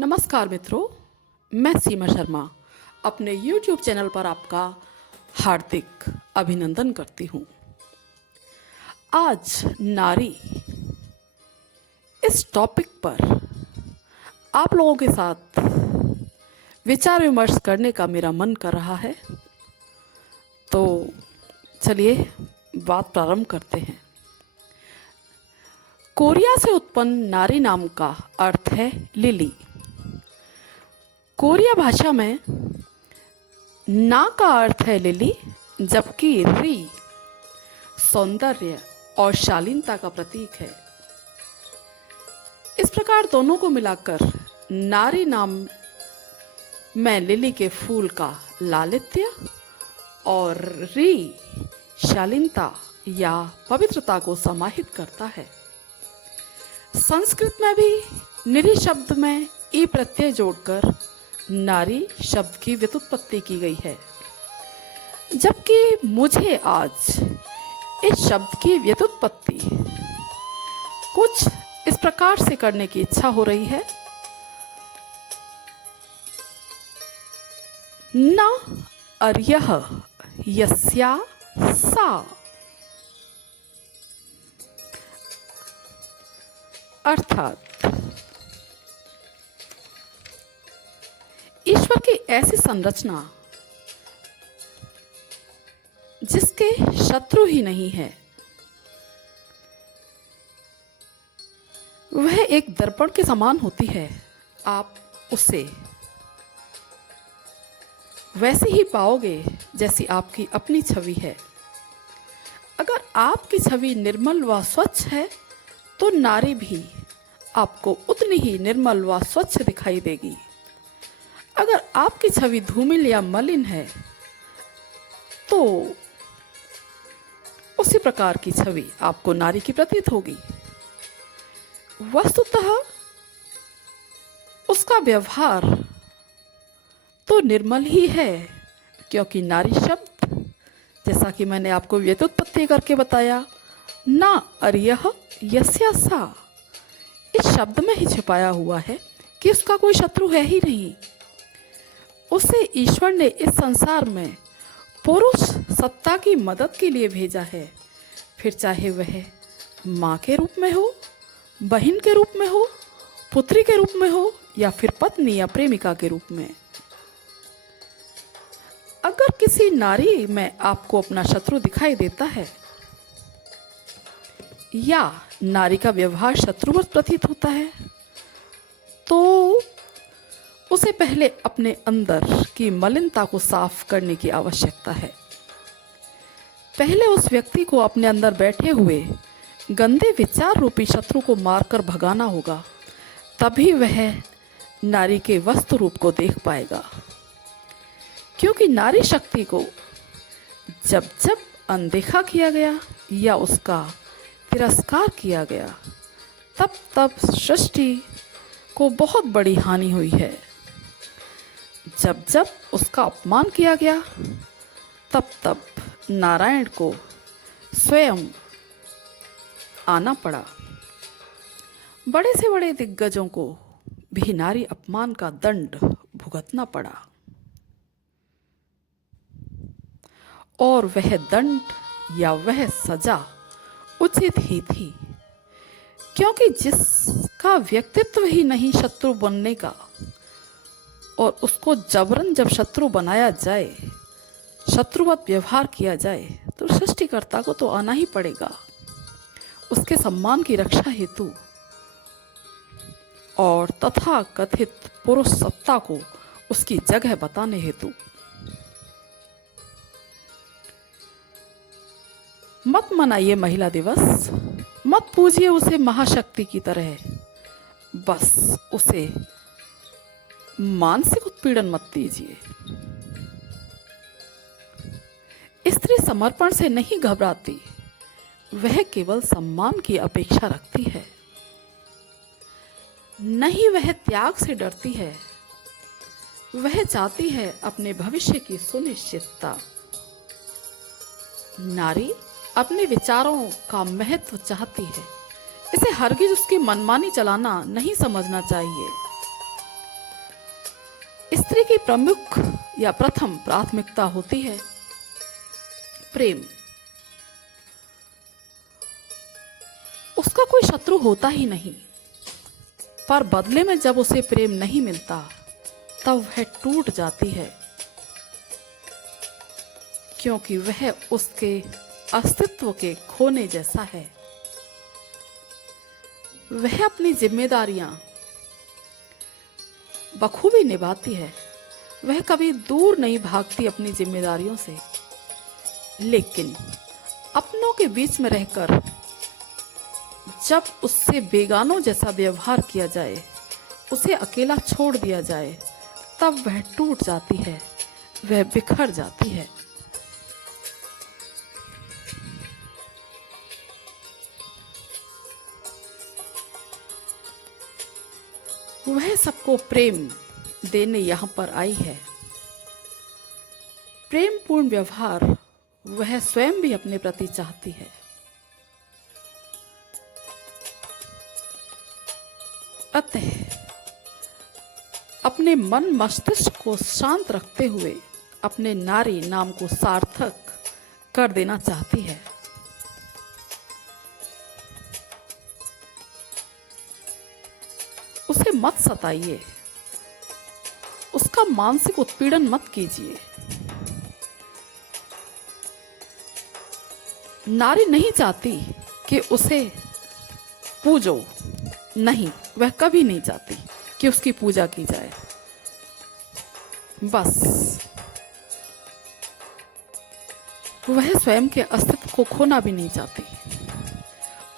नमस्कार मित्रों, मैं सीमा शर्मा अपने YouTube चैनल पर आपका हार्दिक अभिनंदन करती हूँ। आज नारी इस टॉपिक पर आप लोगों के साथ विचार विमर्श करने का मेरा मन कर रहा है, तो चलिए बात प्रारंभ करते हैं। कोरिया से उत्पन्न नारी नाम का अर्थ है लिली। कोरिया भाषा में ना का अर्थ है लिली, जबकि री सौंदर्य और शालीनता का प्रतीक है। इस प्रकार दोनों को मिलाकर नारी नाम में लिली के फूल का लालित्य और री शालीनता या पवित्रता को समाहित करता है। संस्कृत में भी निरी शब्द में ई प्रत्यय जोड़कर नारी शब्द की व्युत्पत्ति की गई है, जबकि मुझे आज इस शब्द की व्युत्पत्ति कुछ इस प्रकार से करने की इच्छा हो रही है। न अर्यः यस्या सा, अर्थात ईश्वर की ऐसी संरचना जिसके शत्रु ही नहीं है, वह एक दर्पण के समान होती है। आप उसे वैसे ही पाओगे जैसी आपकी अपनी छवि है। अगर आपकी छवि निर्मल व स्वच्छ है तो नारी भी आपको उतनी ही निर्मल व स्वच्छ दिखाई देगी। अगर आपकी छवि धूमिल या मलिन है तो उसी प्रकार की छवि आपको नारी की प्रतीत होगी। वस्तुतः उसका व्यवहार तो निर्मल ही है, क्योंकि नारी शब्द, जैसा कि मैंने आपको व्युत्पत्ति करके बताया, ना अर्यः यस्या सा, इस शब्द में ही छिपाया हुआ है कि उसका कोई शत्रु है ही नहीं। उसे ईश्वर ने इस संसार में पुरुष सत्ता की मदद के लिए भेजा है, फिर चाहे वह माँ के रूप में हो, बहन के रूप में हो, पुत्री के रूप में हो, या फिर पत्नी या प्रेमिका के रूप में। अगर किसी नारी में आपको अपना शत्रु दिखाई देता है या नारी का व्यवहार शत्रुवत प्रतीत होता है, तो उसे पहले अपने अंदर की मलिनता को साफ करने की आवश्यकता है। पहले उस व्यक्ति को अपने अंदर बैठे हुए गंदे विचार रूपी शत्रु को मारकर भगाना होगा, तभी वह नारी के वस्तु रूप को देख पाएगा। क्योंकि नारी शक्ति को जब जब अनदेखा किया गया या उसका तिरस्कार किया गया, तब तब सृष्टि को बहुत बड़ी हानि हुई है। जब जब उसका अपमान किया गया, तब तब नारायण को स्वयं आना पड़ा। बड़े से बड़े दिग्गजों को भी नारी अपमान का दंड भुगतना पड़ा, और वह दंड या वह सजा उचित ही थी, क्योंकि जिसका व्यक्तित्व ही नहीं शत्रु बनने का, और उसको जबरन जब शत्रु बनाया जाए, शत्रुवत व्यवहार किया जाए, तो सृष्टिकर्ता को तो आना ही पड़ेगा उसके सम्मान की रक्षा हेतु और तथा कथित पुरुष सत्ता को उसकी जगह बताने हेतु। मत मनाइए महिला दिवस, मत पूजिए उसे महाशक्ति की तरह, बस उसे मानसिक उत्पीड़न मत दीजिए। स्त्री समर्पण से नहीं घबराती, वह केवल सम्मान की अपेक्षा रखती है। नहीं वह त्याग से डरती है, वह चाहती है अपने भविष्य की सुनिश्चितता। नारी अपने विचारों का महत्व चाहती है, इसे हरगिज उसकी मनमानी चलाना नहीं समझना चाहिए। स्त्री की प्रमुख या प्रथम प्राथमिकता होती है प्रेम। उसका कोई शत्रु होता ही नहीं, पर बदले में जब उसे प्रेम नहीं मिलता तब वह टूट जाती है, क्योंकि वह उसके अस्तित्व के खोने जैसा है। वह अपनी जिम्मेदारियां बखूबी निभाती है, वह कभी दूर नहीं भागती अपनी जिम्मेदारियों से, लेकिन अपनों के बीच में रहकर जब उससे बेगानों जैसा व्यवहार किया जाए, उसे अकेला छोड़ दिया जाए, तब वह टूट जाती है, वह बिखर जाती है। वह सबको प्रेम देने यहाँ पर आई है। प्रेम पूर्ण व्यवहार वह स्वयं भी अपने प्रति चाहती है। अतः अपने मन मस्तिष्क को शांत रखते हुए अपने नारी नाम को सार्थक कर देना चाहती है। उसे मत सताइए, उसका मानसिक उत्पीड़न मत कीजिए। नारी नहीं चाहती कि उसे पूजो, नहीं, वह कभी नहीं चाहती कि उसकी पूजा की जाए। बस वह स्वयं के अस्तित्व को खोना भी नहीं चाहती।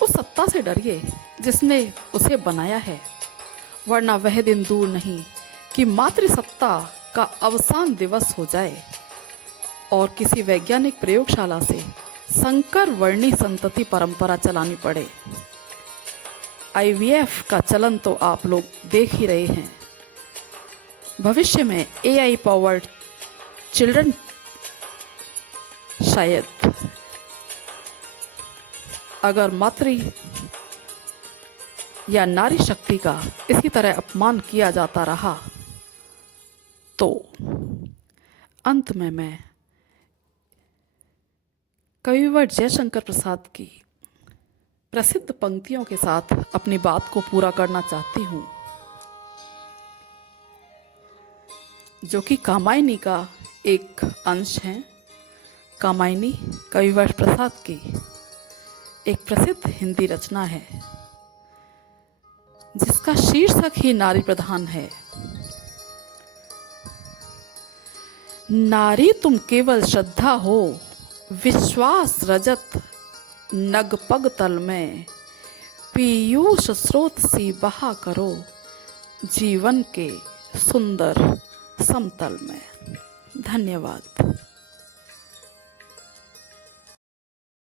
उस सत्ता से डरिए जिसने उसे बनाया है, वरना वह दिन दूर नहीं कि मातृसत्ता का अवसान दिवस हो जाए और किसी वैज्ञानिक प्रयोगशाला से संकर वर्णी संतति परंपरा चलानी पड़े। IVF का चलन तो आप लोग देख ही रहे हैं। भविष्य में AI पावर्ड चिल्ड्रन शायद, अगर मातृ या नारी शक्ति का इसी तरह अपमान किया जाता रहा तो अंत में मैं कविवर जयशंकर प्रसाद की प्रसिद्ध पंक्तियों के साथ अपनी बात को पूरा करना चाहती हूँ, जो कि कामायनी का एक अंश है। कामायनी कविवर प्रसाद की एक प्रसिद्ध हिंदी रचना है, जिसका शीर्षक ही नारी प्रधान है। नारी तुम केवल श्रद्धा हो, विश्वास रजत नग पग तल में, पीयूष स्रोत सी बहा करो, जीवन के सुंदर समतल में। धन्यवाद।